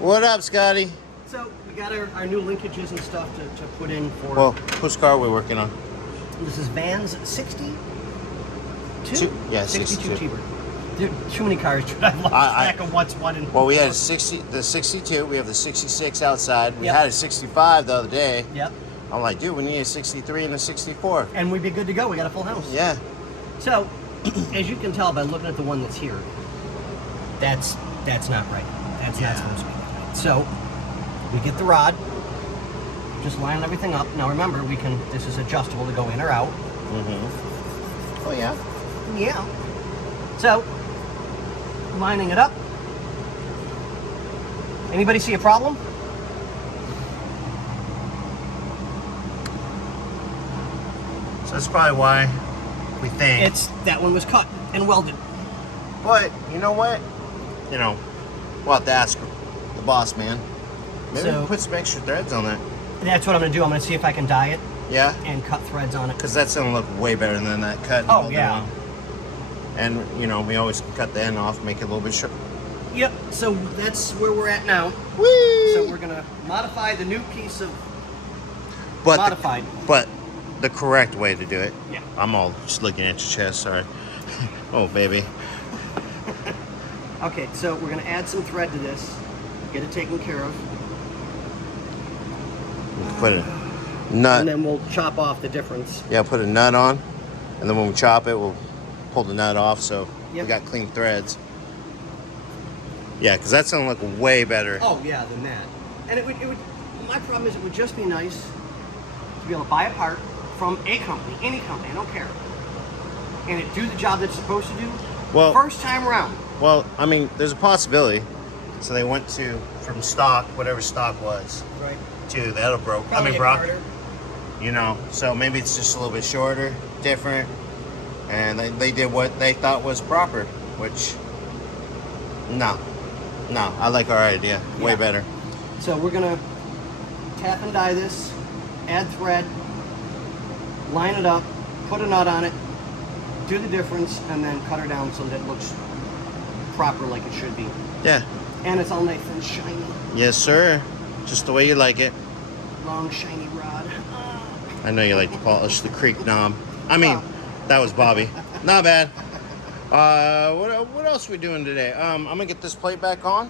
What up, Scotty? So we got our new linkages and stuff to put in for. Well, whose car are we working on? This is Van's 62. Yeah, 62 T-Bird. There are too many cars. I've lost track of what's what. Well, we had the 62. We have the 66 outside. We Yep. had a 65 the other day. Yep. I'm like, dude, we need a 63 and a 64. And we'd be good to go. We got a full house. Yeah. So, as you can tell by looking at the one that's here, that's not right. That's not supposed to be right. So, we get the rod, just line everything up. Now remember, this is adjustable to go in or out. Mm-hmm. Oh, yeah? Yeah. So, lining it up. Anybody see a problem? So that's probably why we think. That one was cut and welded. But, you know what? You know, we'll have to ask the boss man. Maybe we can put some extra threads on that. That's what I'm going to do. I'm going to see if I can dye it. Yeah? And cut threads on it. Because that's going to look way better than that cut. Oh, yeah. And, you know, we always cut the end off, make it a little bit short. Yep, so that's where we're at now. Whee! So we're going to modify the new piece of modified. But the correct way to do it. Yeah. I'm all just looking at your chest, sorry. Oh, baby. Okay, so we're going to add some thread to this, get it taken care of. Put a nut. And then we'll chop off the difference. Yeah, put a nut on. And then when we chop it, we'll pull the nut off so Yep. we got clean threads. Yeah, because that's going to look way better. Oh, yeah, than that. And it would, my problem is it would just be nice to be able to buy a part from a company, any company, I don't care, and it do the job that it's supposed to do first time around. Well, I mean, there's a possibility. So they went from stock, whatever stock was, Right. to the Edelbrock. Probably Brock. harder. You know, so maybe it's just a little bit shorter, different, and they did what they thought was proper, which, no, I like our idea, way better. So we're gonna tap and dye this, add thread, line it up, put a nut on it, do the difference, and then cut her down so that it looks proper like it should be. Yeah. And it's all nice and shiny. Yes, sir. Just the way you like it. Long, shiny rod. I know you like to polish the creek knob. I mean, that was Bobby. Not bad. What else are we doing today? I'm gonna get this plate back on.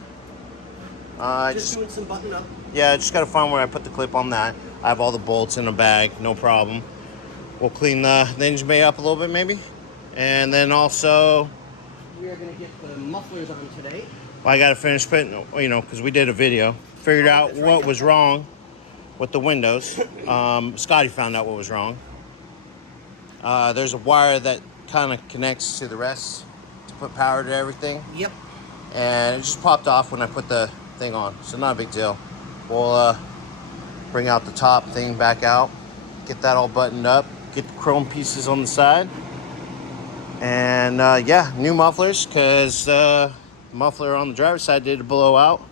Just doing some button up. Yeah, I just gotta find where I put the clip on that. I have all the bolts in a bag, no problem. We'll clean the engine bay up a little bit maybe. And then also, we are gonna get the mufflers on today. I gotta finish putting, you know, because we did a video. Figured out what was wrong with the windows. Scotty found out what was wrong. There's a wire that kind of connects to the rest to put power to everything. Yep. And it just popped off when I put the thing on, so not a big deal. We'll bring out the top thing back out, get that all buttoned up, get the chrome pieces on the side, and yeah, new mufflers, because the muffler on the driver's side did blow out,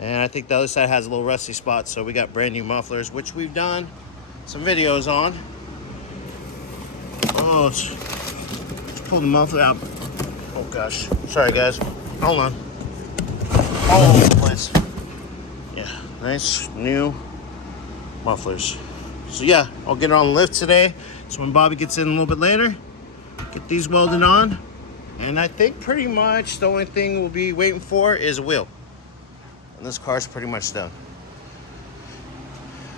and I think the other side has a little rusty spot, so we got brand new mufflers, which we've done some videos on. Oh, let's pull the muffler out. Oh gosh, sorry guys, hold on. All over the place. Yeah, nice new mufflers. So yeah, I'll get it on the lift today. So when Bobby gets in a little bit later, get these welded on. And I think pretty much the only thing we'll be waiting for is a wheel. And this car's pretty much done.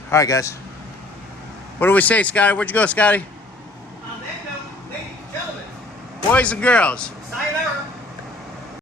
All right, guys. What do we say, Scotty? Where'd you go, Scotty? On that note, ladies and gentlemen, Boys and girls. sayonara.